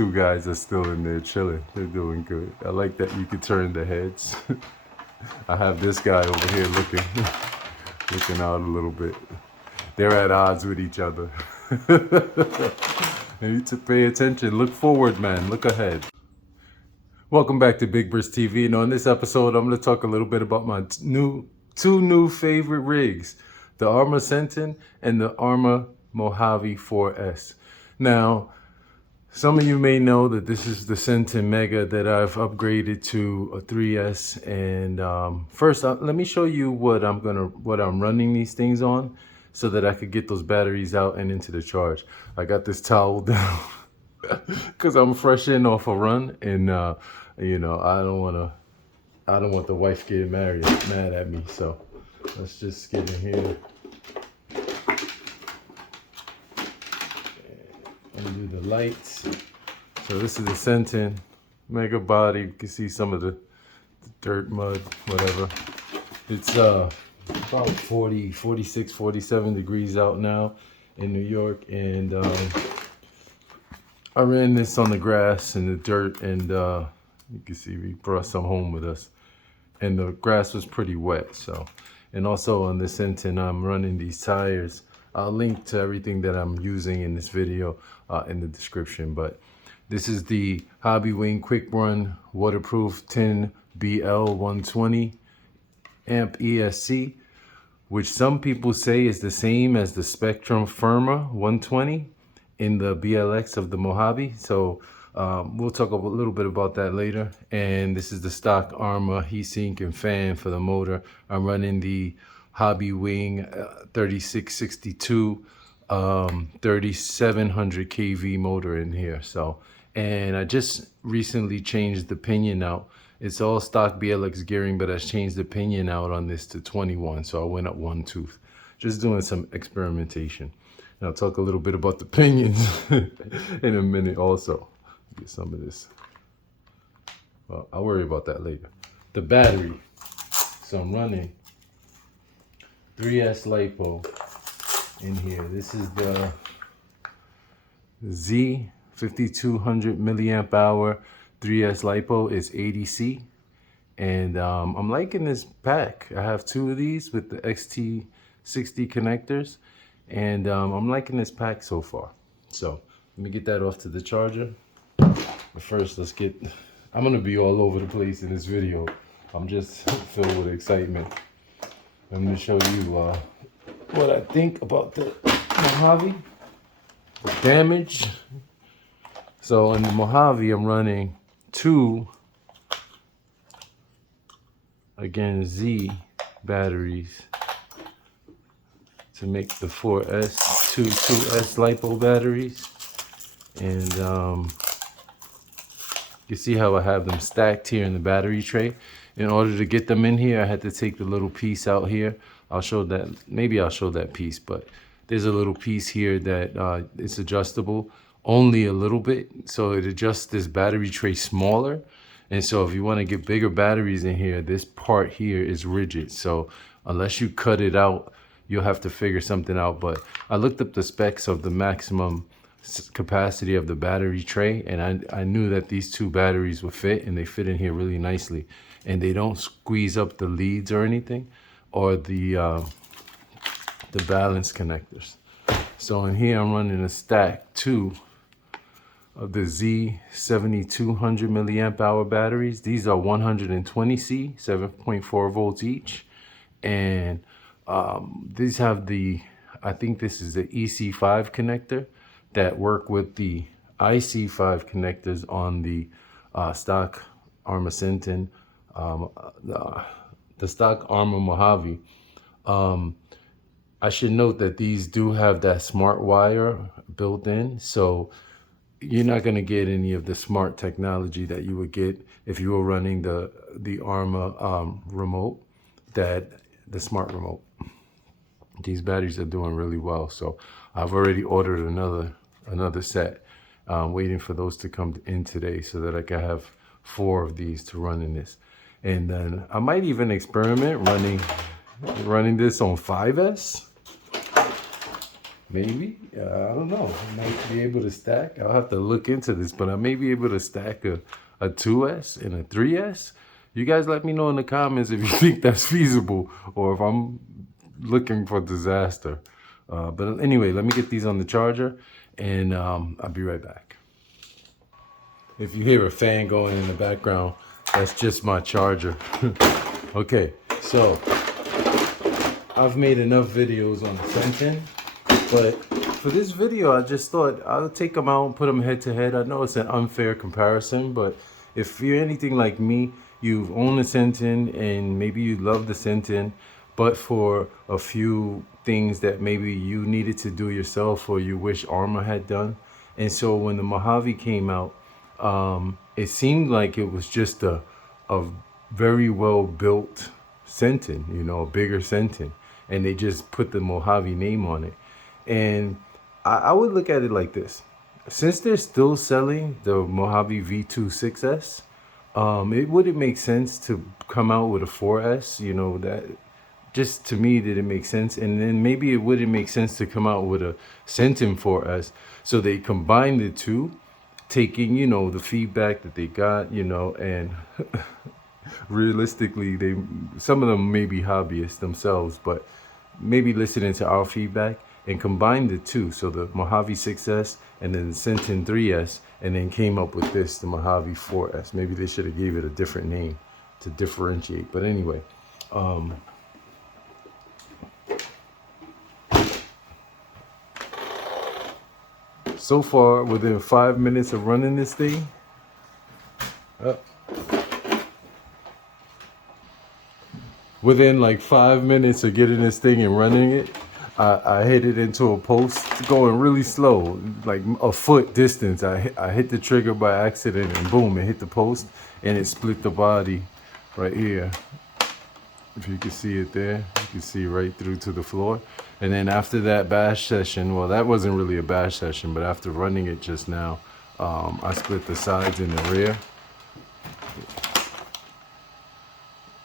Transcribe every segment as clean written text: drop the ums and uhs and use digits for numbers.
two guys are still in there chilling. They're doing good. I like that you could turn the heads. I have this guy over here looking out a little bit. They're at odds with each other. You need to pay attention. Look forward, man. Look ahead. Welcome back to Big Brisk TV. And on this episode, I'm going to talk a little bit about my two new favorite rigs, the Arrma Senton and the Arrma Mojave 4S. Now, some of you may know that this is the Senton Mega that I've upgraded to a 3S. And first, let me show you what I'm running these things on, so that I could get those batteries out and into the charge. I got this towel down because I'm fresh in off a run, and you know, I don't want the wife getting mad at me. So let's just get in here and do the lights. So this is the Senton Mega body. You can see some of the dirt, mud, whatever. It's about 40, 46, 47 degrees out now in New York, and I ran this on the grass and the dirt, and you can see we brought some home with us, and the grass was pretty wet. So, and also on the Senton, I'm running these tires. I'll link to everything that I'm using in this video in the description, but this is the Hobby Wing Quick Run Waterproof 10 BL 120 amp ESC, which some people say is the same as the Spectrum Firma 120 in the BLX of the Mojave. So we'll talk a little bit about that later. And this is the stock Arrma heatsink and fan for the motor. I'm running the Hobby Wing 3662 3700 kV motor in here. So, and I just recently changed the pinion out. It's all stock BLX gearing, but I changed the pinion out on this to 21. So I went up one tooth. Just doing some experimentation. And I'll talk a little bit about the pinions in a minute also. Get some of this. Well, I'll worry about that later. The battery. So I'm running 3S LiPo in here. This is the Z 5200 milliamp hour 3S LiPo. Is 80C, and I'm liking this pack. I have two of these with the XT60 connectors, and I'm liking this pack so far. So let me get that off to the charger. But first, I'm gonna be all over the place in this video. I'm just filled with excitement. I'm gonna show you what I think about the Mojave, the damage. So in the Mojave, I'm running two, again, Z batteries to make the 4S, two 2S LiPo batteries. And you see how I have them stacked here in the battery tray. In order to get them in here, I had to take the little piece out here. I'll show that, maybe I'll show that piece, but there's a little piece here that it's adjustable only a little bit, so it adjusts this battery tray smaller. And so if you want to get bigger batteries in here, this part here is rigid, so unless you cut it out, you'll have to figure something out. But I looked up the specs of the maximum capacity of the battery tray, and I knew that these two batteries would fit, and they fit in here really nicely, and they don't squeeze up the leads or anything, or the balance connectors. So in here I'm running a stack two of the Z 7200 milliamp hour batteries. These are 120C, 7.4 volts each. And these have I think this is the EC5 connector that work with the IC5 connectors on the stock Arrma Senton, the stock Arrma Mojave. I should note that these do have that smart wire built in, so you're not going to get any of the smart technology that you would get if you were running the Arrma remote, the smart remote. These batteries are doing really well, so I've already ordered another set, waiting for those to come in today so that I can have 4 of these to run in this. And then I might even experiment running this on 5S. Maybe. I don't know. I might be able to stack. I'll have to look into this, but I may be able to stack a 2S and a 3S. You guys let me know in the comments if you think that's feasible or if I'm looking for disaster. But anyway, let me get these on the charger and I'll be right back. If you hear a fan going in the background, that's just my charger. Okay, so I've made enough videos on the Senton, but for this video, I just thought I'll take them out and put them head to head. I know it's an unfair comparison, but if you're anything like me, you've owned a Senton and maybe you love the Senton, but for a few things that maybe you needed to do yourself or you wish Arrma had done. And so when the Mojave came out, it seemed like it was just a very well built Senton, you know, a bigger Senton, and they just put the Mojave name on it. And I would look at it like this: since they're still selling the Mojave V2 6S, it wouldn't make sense to come out with a 4S. You know, that just to me didn't make sense. And then maybe it wouldn't make sense to come out with a Senton 4S. So they combined the two, taking, you know, the feedback that they got, you know, and realistically, some of them may be hobbyists themselves, but maybe listening to our feedback and combined the two. So the Mojave 6S and then the Senton 3S, and then came up with this, the Mojave 4S. Maybe they should have gave it a different name to differentiate. But anyway, so far, within 5 minutes of running this thing, within like 5 minutes of getting this thing and running it, I hit it into a post going really slow, like a foot distance. I hit the trigger by accident and boom, it hit the post and it split the body right here. If you can see it there, you can see right through to the floor. And then after that bash session, well, that wasn't really a bash session, but after running it just now, I split the sides and the rear.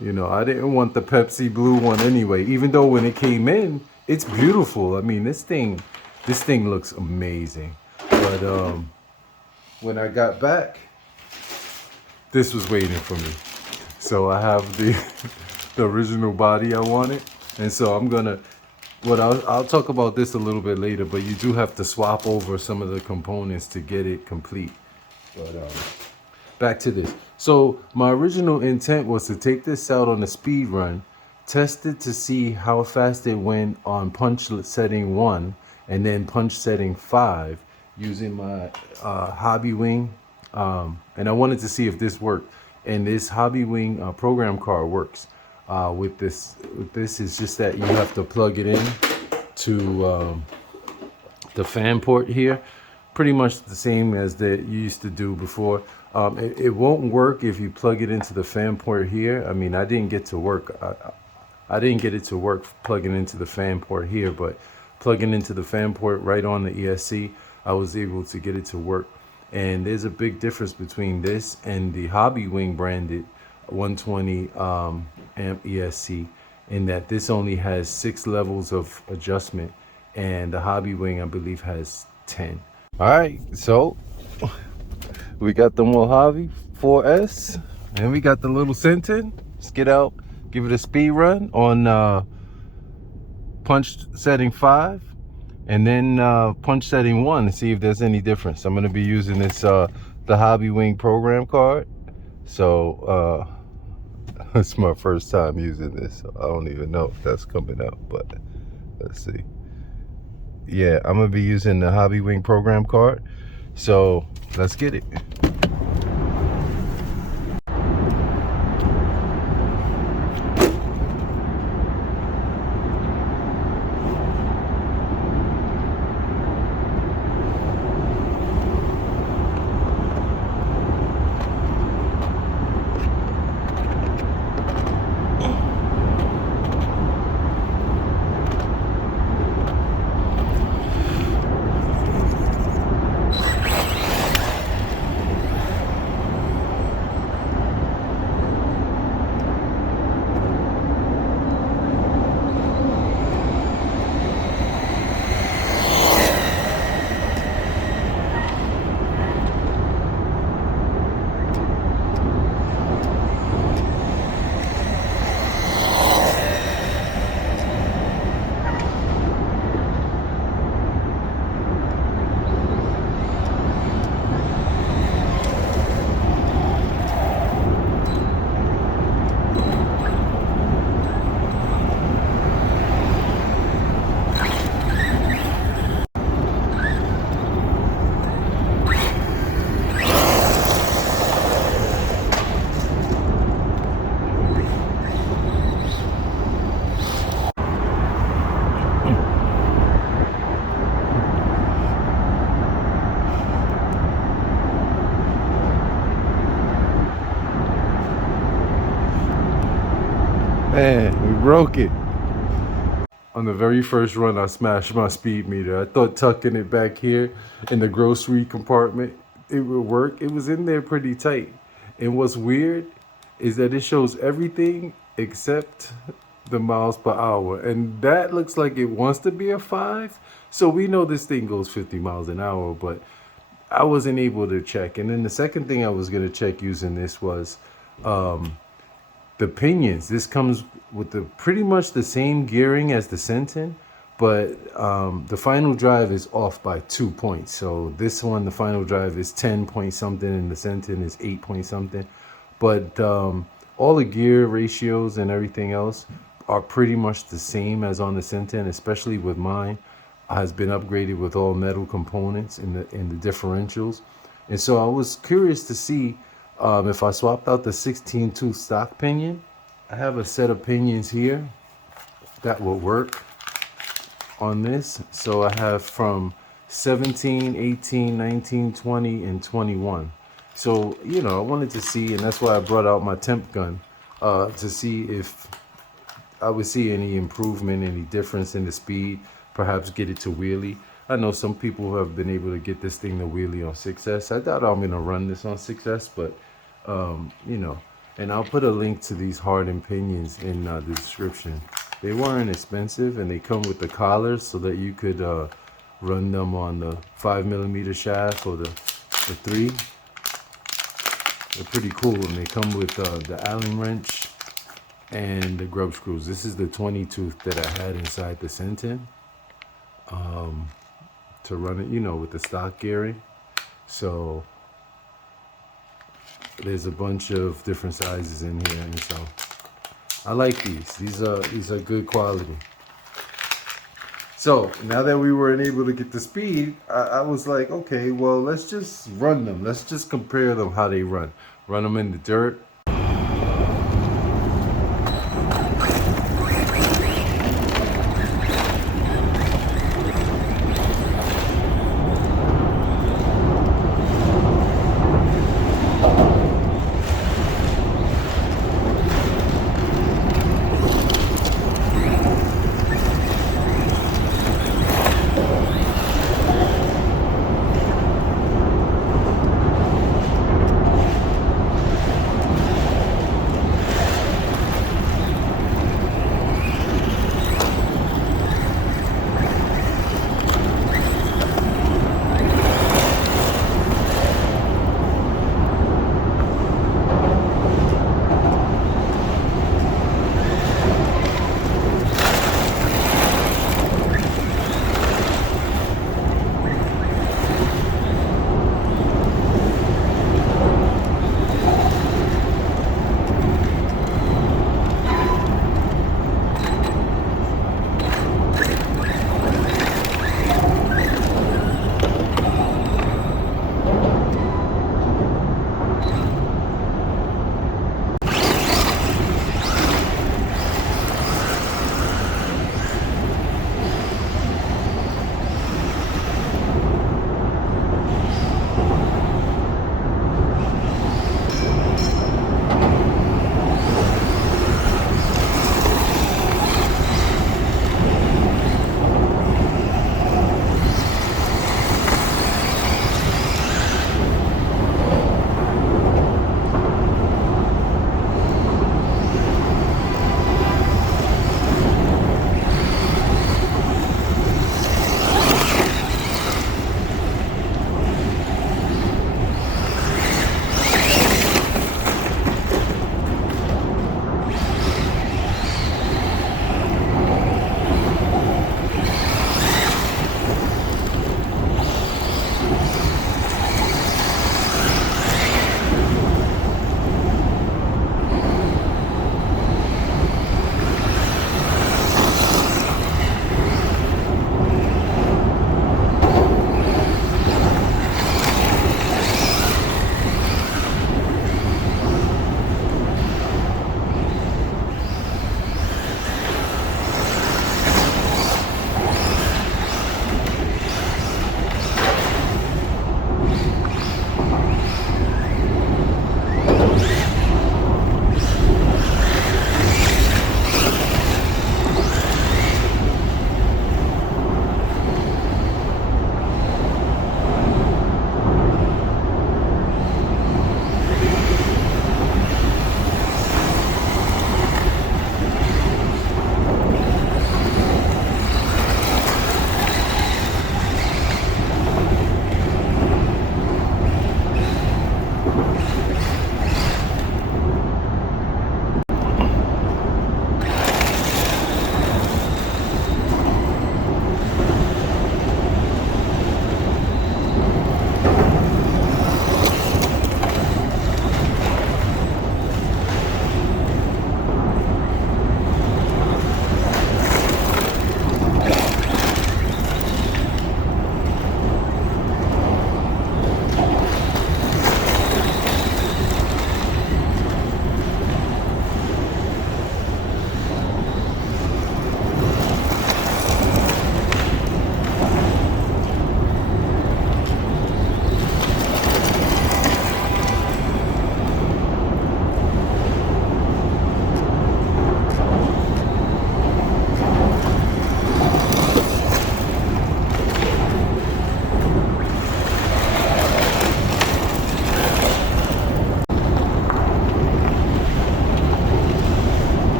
You know, I didn't want the Pepsi blue one anyway, even though when it came in, it's beautiful. I mean, this thing looks amazing. But when I got back, this was waiting for me. So I have the original body I wanted. And so I'm gonna, I'll talk about this a little bit later, but you do have to swap over some of the components to get it complete. But back to this. So my original intent was to take this out on a speed run, test it to see how fast it went on punch setting 1 and then punch setting 5 using my Hobby Wing. And I wanted to see if this worked. And this Hobby Wing program card works. With this is just that you have to plug it in to the fan port here. Pretty much the same as that you used to do before. It won't work if you plug it into the fan port here. I mean, I didn't get to work. I didn't get it to work plugging into the fan port here, but plugging into the fan port right on the ESC, I was able to get it to work. And there's a big difference between this and the Hobby Wing branded 120 amp ESC, in that this only has 6 levels of adjustment, and the Hobby Wing, I believe, has 10. All right, so we got the Mojave 4S and we got the little Senton. Let's get out, give it a speed run on punch setting 5 and then punch setting 1 and see if there's any difference. I'm going to be using this the Hobby Wing program card. So it's my first time using this, so I don't even know if that's coming out, but let's see. Yeah, I'm gonna be using the Hobby Wing program card, so let's get it. Man, we broke it. On the very first run, I smashed my speed meter. I thought tucking it back here in the grocery compartment, it would work. It was in there pretty tight. And what's weird is that it shows everything except the miles per hour. And that looks like it wants to be a 5. So we know this thing goes 50 miles an hour, but I wasn't able to check. And then the second thing I was going to check using this was the pinions. This comes with the pretty much the same gearing as the Senton, but the final drive is off by 2 points. So this one, the final drive is 10 point something, and the Senton is 8 point something. But all the gear ratios and everything else are pretty much the same as on the Senton, especially with mine. Has been upgraded with all metal components in the differentials. And so I was curious to see if I swapped out the 16-tooth stock pinion. I have a set of pinions here that will work on this. So I have from 17, 18, 19, 20, and 21. So, you know, I wanted to see, and that's why I brought out my temp gun to see if I would see any improvement, any difference in the speed, perhaps get it to wheelie. I know some people who have been able to get this thing to wheelie on 6S. I doubt I'm gonna run this on 6S, but you know, and I'll put a link to these hardened pinions in the description. They weren't expensive, and they come with the collars so that you could run them on the 5mm shaft or the 3. They're pretty cool, and they come with the Allen wrench and the grub screws. This is the 20-tooth that I had inside the Senton to run it, you know, with the stock gearing. So there's a bunch of different sizes in here, and so I like these. These are good quality. So now that we weren't able to get the speed, I was like, okay, well, let's just run them. Let's just compare them how they run. Run them in the dirt.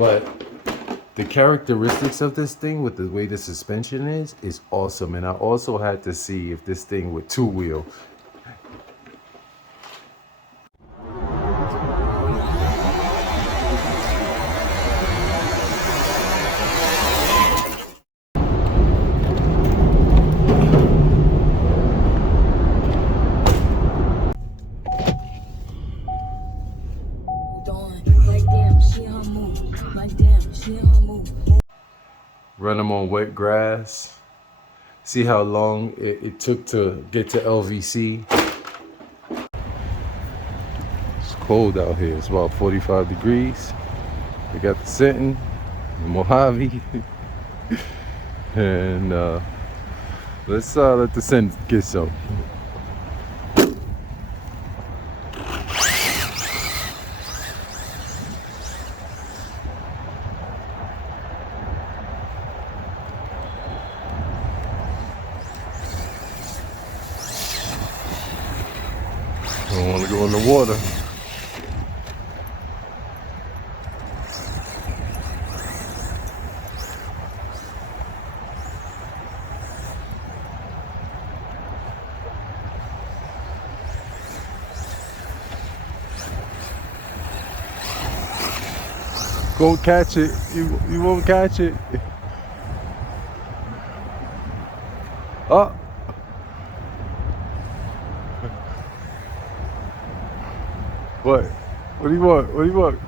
But the characteristics of this thing with the way the suspension is awesome. And I also had to see if this thing with two wheel. Run them on wet grass. See how long it took to get to LVC. It's cold out here. It's about 45 degrees. We got the Senton, the Mojave, and let's let the Senton get some. I don't want to go in the water. Go catch it. You won't catch it. Oh. What? What do you want? What do you want?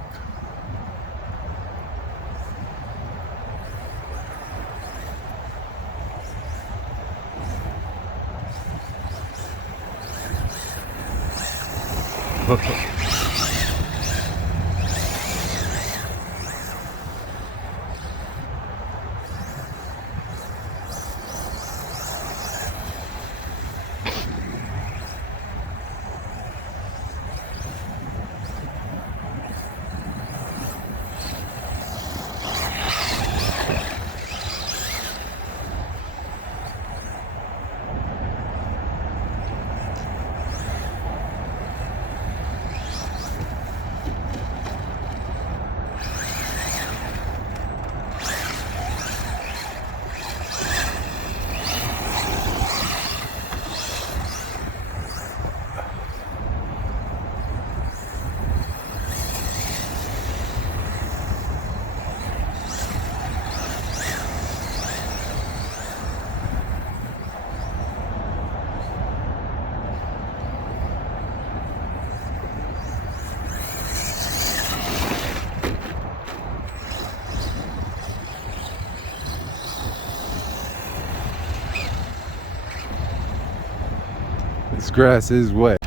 This grass is wet.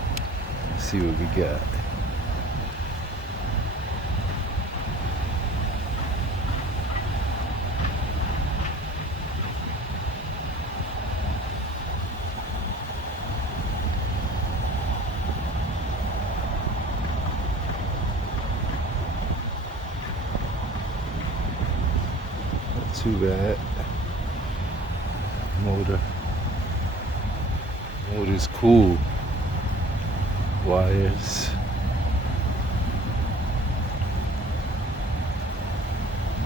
Let's see what we got. Not too bad. Motor's cool. Wires.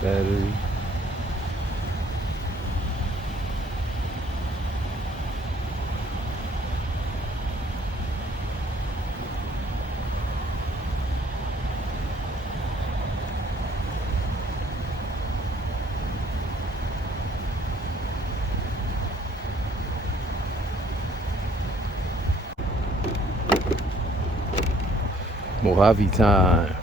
Battery. Mojave time.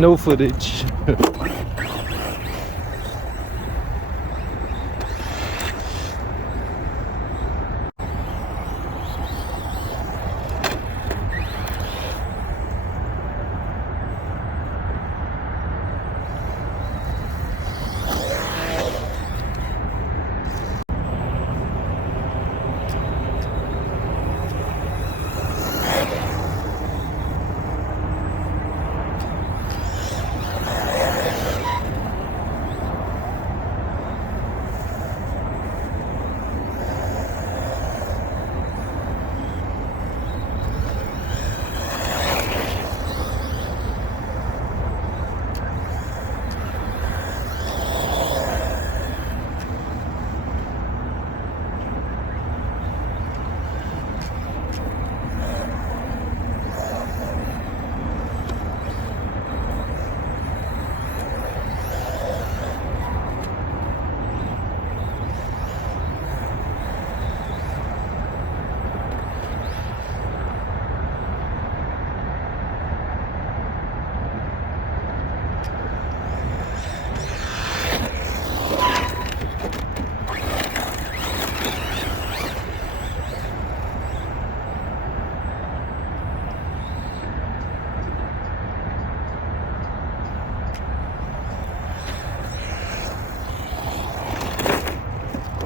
No footage.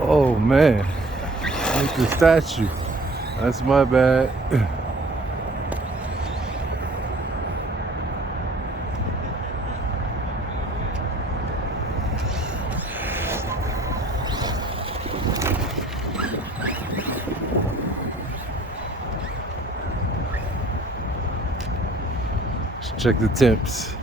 Oh man, look the statue. That's my bad. Let's check the temps.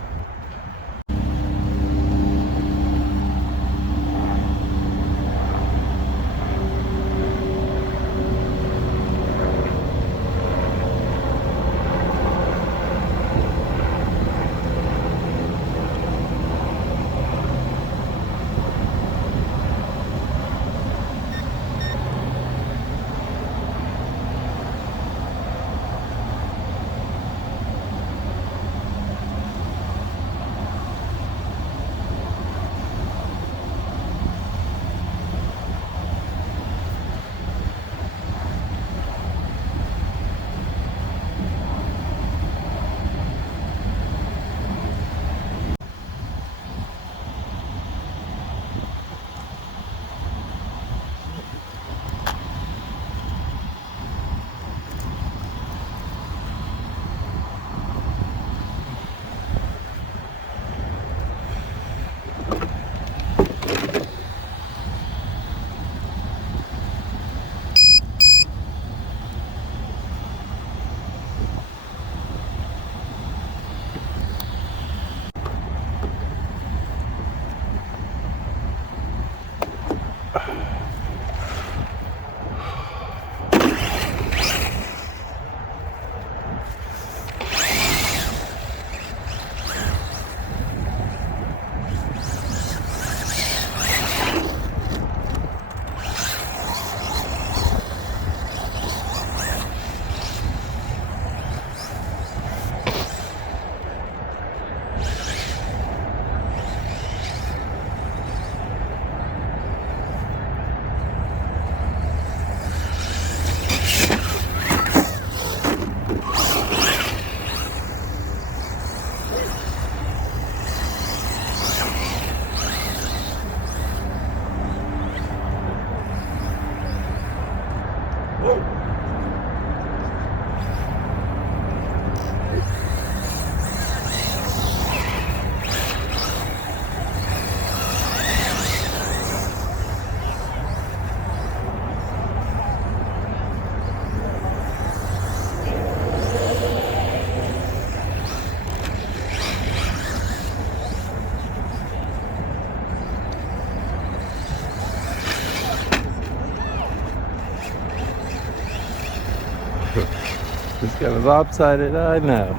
It's got a lopsided eye now.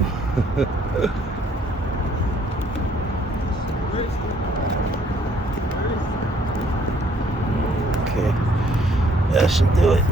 Okay, that should do it.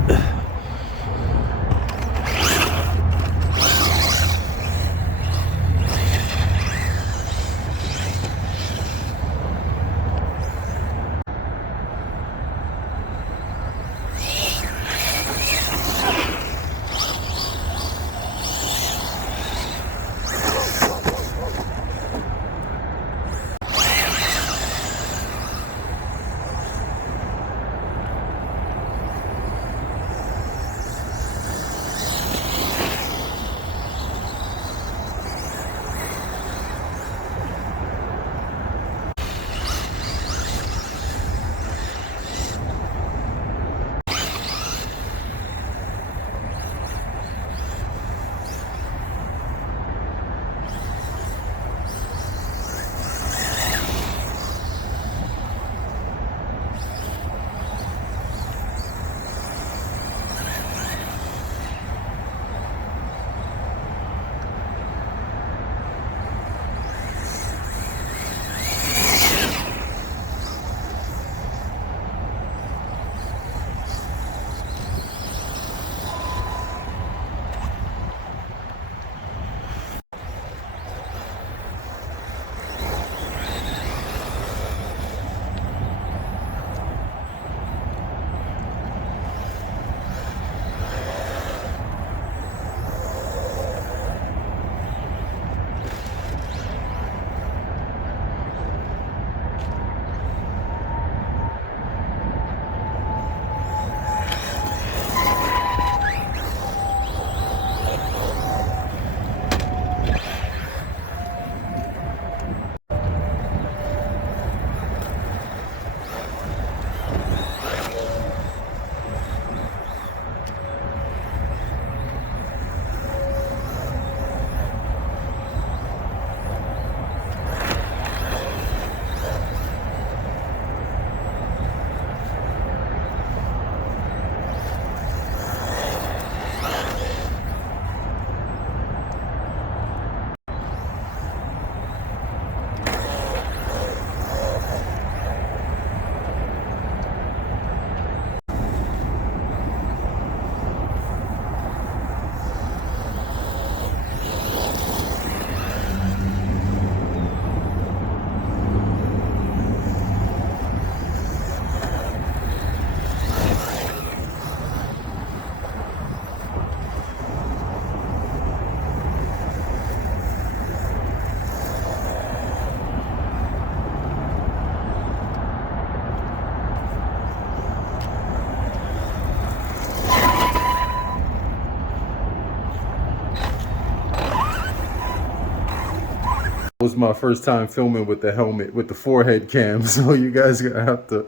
my first time filming with the helmet, with the forehead cam, so you guys gonna have to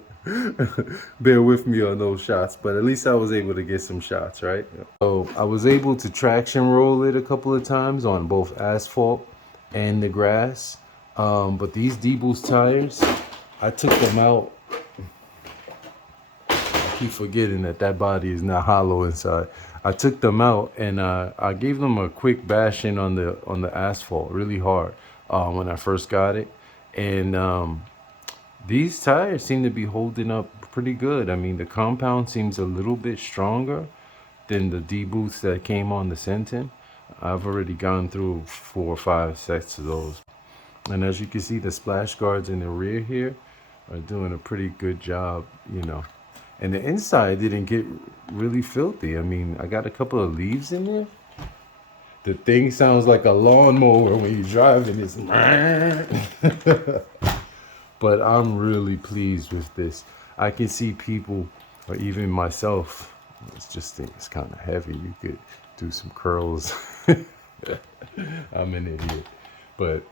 bear with me on those shots, but at least I was able to get some shots, right? So I was able to traction roll it a couple of times on both asphalt and the grass. But these D-Boost tires, I took them out. I keep forgetting that that body is not hollow inside. I took them out and I gave them a quick bashing on the asphalt, really hard, when I first got it. And these tires seem to be holding up pretty good. I mean, the compound seems a little bit stronger than the D-Boosts that came on the Senton. I've already gone through 4 or 5 sets of those. And as you can see, the splash guards in the rear here are doing a pretty good job, you know. And the inside didn't get really filthy. I mean, I got a couple of leaves in there. The thing sounds like a lawnmower when you're driving. It's but I'm really pleased with this. I can see people, or even myself, it's kind of heavy. You could do some curls. I'm an idiot. But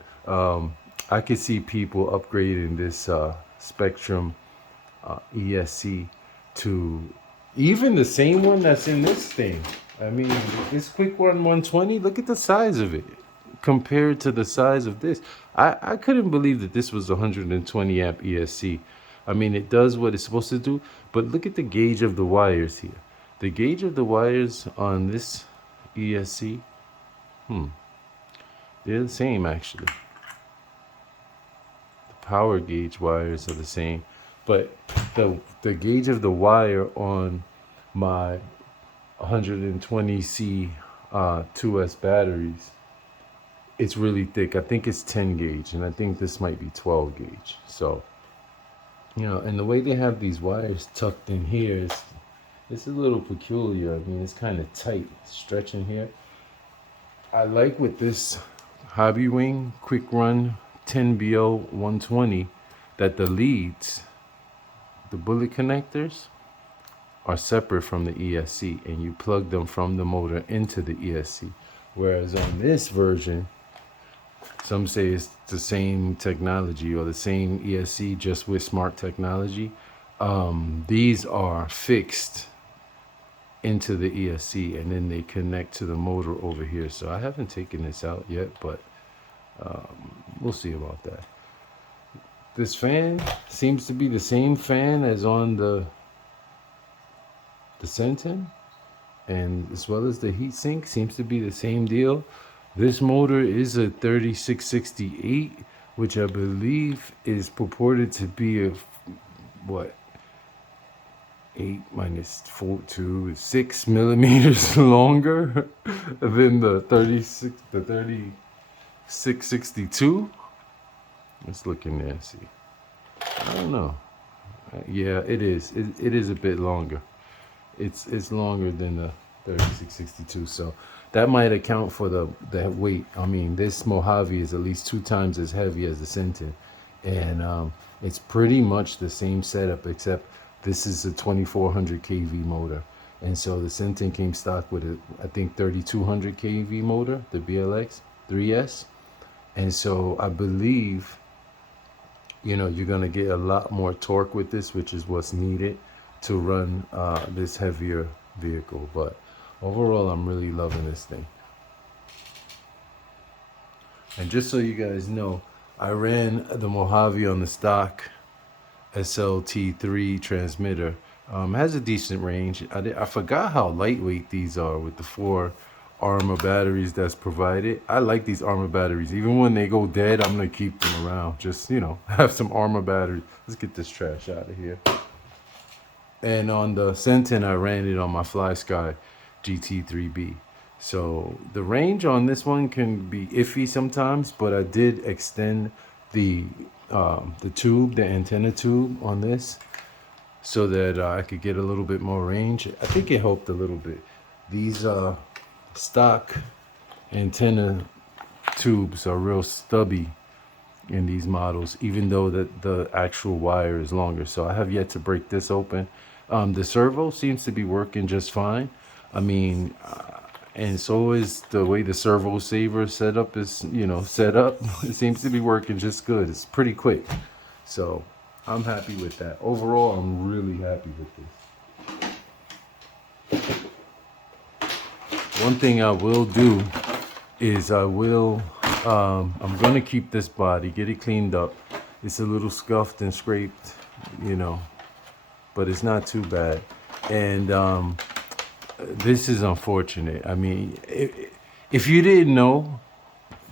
I could see people upgrading this Spectrum ESC to even the same one that's in this thing. I mean, this Quick Run 120, look at the size of it compared to the size of this. I couldn't believe that this was 120 amp ESC. I mean, it does what it's supposed to do, but look at the gauge of the wires here. The gauge of the wires on this ESC, they're the same actually. The power gauge wires are the same, but the gauge of the wire on my 120C 2S batteries, it's really thick. I think it's 10 gauge, and I think this might be 12 gauge. So, you know, and the way they have these wires tucked in here is, it's a little peculiar. I mean, it's kind of tight, stretching here. I like with this Hobby Wing Quick Run 10BO 120 that the leads, the bullet connectors, are separate from the ESC, and you plug them from the motor into the ESC. Whereas on this version, some say it's the same technology or the same ESC, just with smart technology. These are fixed into the ESC, and then they connect to the motor over here. So I haven't taken this out yet, but we'll see about that. This fan seems to be the same fan as on the Senton, and as well as the heatsink seems to be the same deal. This motor is a 3668, which I believe is purported to be a, what, 8 minus 4 to 6 millimeters longer than the 3662. Let's look in there and see. I don't know. Yeah, it is. It is a bit longer. It's longer than the 3662, so that might account for the weight. I mean, this Mojave is at least 2 times as heavy as the Senton, and it's pretty much the same setup, except this is a 2400 kV motor, and so the Senton came stock with a, I think, 3200 kV motor, the BLX 3S, and so I believe, you know, you're gonna get a lot more torque with this, which is what's needed to run this heavier vehicle. But overall, I'm really loving this thing. And just so you guys know, I ran the Mojave on the stock SLT3 transmitter. Has a decent range. I forgot how lightweight these are with the 4 Arrma batteries that's provided. I like these Arrma batteries. Even when they go dead, I'm gonna keep them around. Just, you know, have some Arrma batteries. Let's get this trash out of here. And on the Senton, I ran it on my FlySky GT3B. So the range on this one can be iffy sometimes, but I did extend the tube, the antenna tube on this, so that I could get a little bit more range. I think it helped a little bit. These stock antenna tubes are real stubby in these models, even though the actual wire is longer. So I have yet to break this open. The servo seems to be working just fine. I mean, and so is the way the servo saver setup is, set up. It seems to be working just good. It's pretty quick. So I'm happy with that. Overall, I'm really happy with this. One thing I will do is I'm going to keep this body, get it cleaned up. It's a little scuffed and scraped, but it's not too bad. And this is unfortunate. I mean, if you didn't know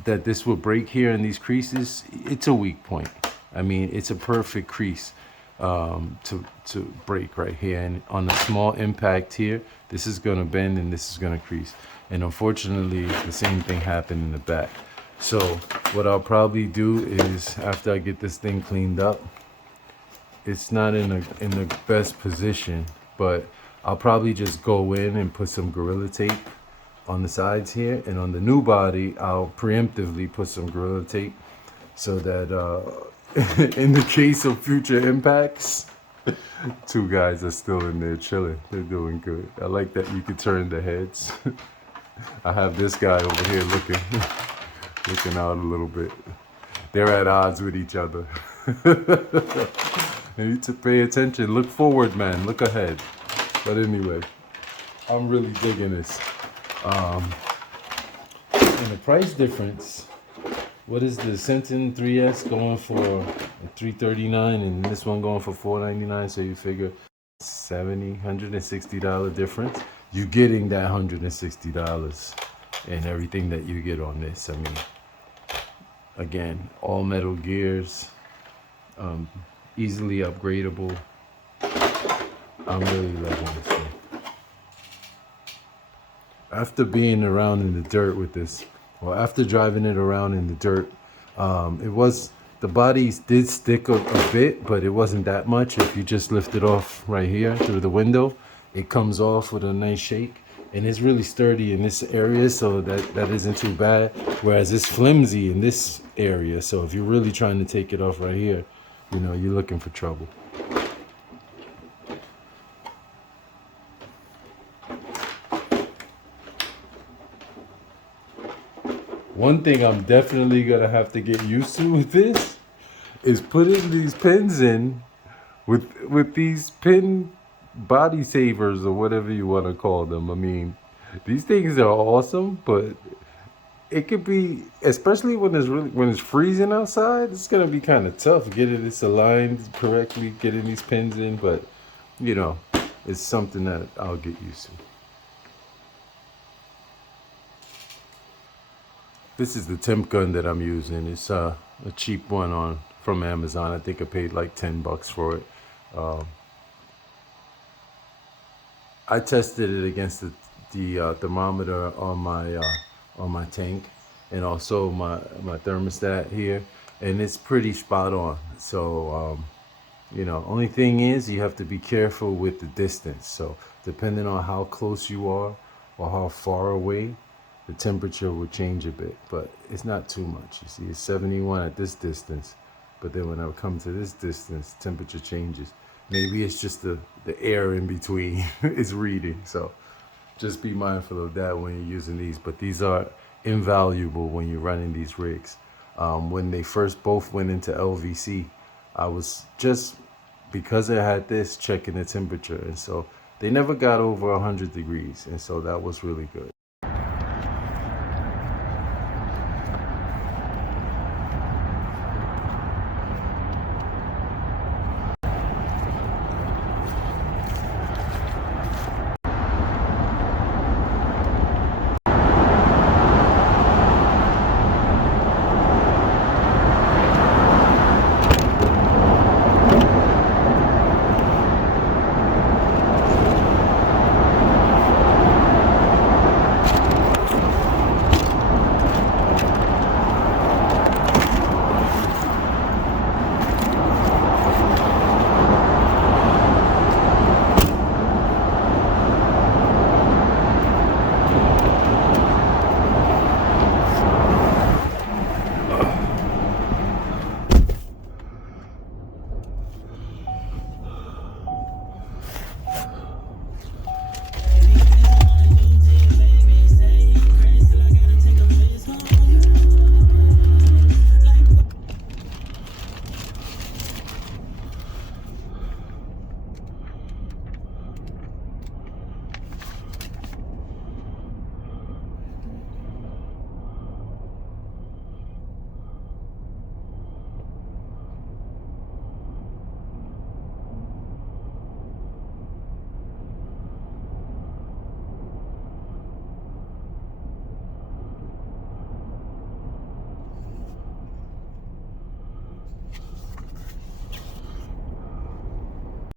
that this would break here in these creases, it's a weak point. I mean, it's a perfect crease to break right here. And on a small impact here, this is going to bend and this is going to crease. And unfortunately, the same thing happened in the back. So what I'll probably do is, after I get this thing cleaned up, it's not in the best position, but I'll probably just go in and put some Gorilla Tape on the sides here, and on the new body I'll preemptively put some Gorilla Tape so that in the case of future impacts, two guys are still in there chilling. They're doing good. I like that you could turn the heads. I have this guy over here looking out a little bit. They're at odds with each other. You need to pay attention. Look forward, man. Look ahead. But anyway, I'm really digging this. And the price difference, what is the Senton 3S going for $339 and this one going for $499? So you figure $160 difference. You're getting that $160 and everything that you get on this. I mean, again, all metal gears, easily upgradable. I'm really liking this thing. After being around in the dirt with this, or after driving it around in the dirt, the bodies did stick a bit, but it wasn't that much. If you just lift it off right here through the window, it comes off with a nice shake, and it's really sturdy in this area, so that isn't too bad. Whereas it's flimsy in this area, so if you're really trying to take it off right here, you're looking for trouble. One thing I'm definitely gonna have to get used to with this is putting these pins in with these pin body savers, or whatever you want to call them. I mean, these things are awesome, but it could be, especially when it's freezing outside, it's gonna be kind of tough getting this aligned correctly, getting these pins in. But it's something that I'll get used to. This is the temp gun that I'm using. It's a cheap one from Amazon. I think I paid like $10 for it. I tested it against the thermometer on my tank, and also my thermostat here, and it's pretty spot on. So only thing is, you have to be careful with the distance. So depending on how close you are or how far away, the temperature will change a bit, but it's not too much. You see, it's 71 at this distance, but then when I come to this distance, temperature changes. Maybe it's just the air in between is reading. So just be mindful of that when you're using these. But these are invaluable when you're running these rigs. When they first both went into LVC, I was just, because I had this, checking the temperature, and so they never got over 100 degrees, and so that was really good.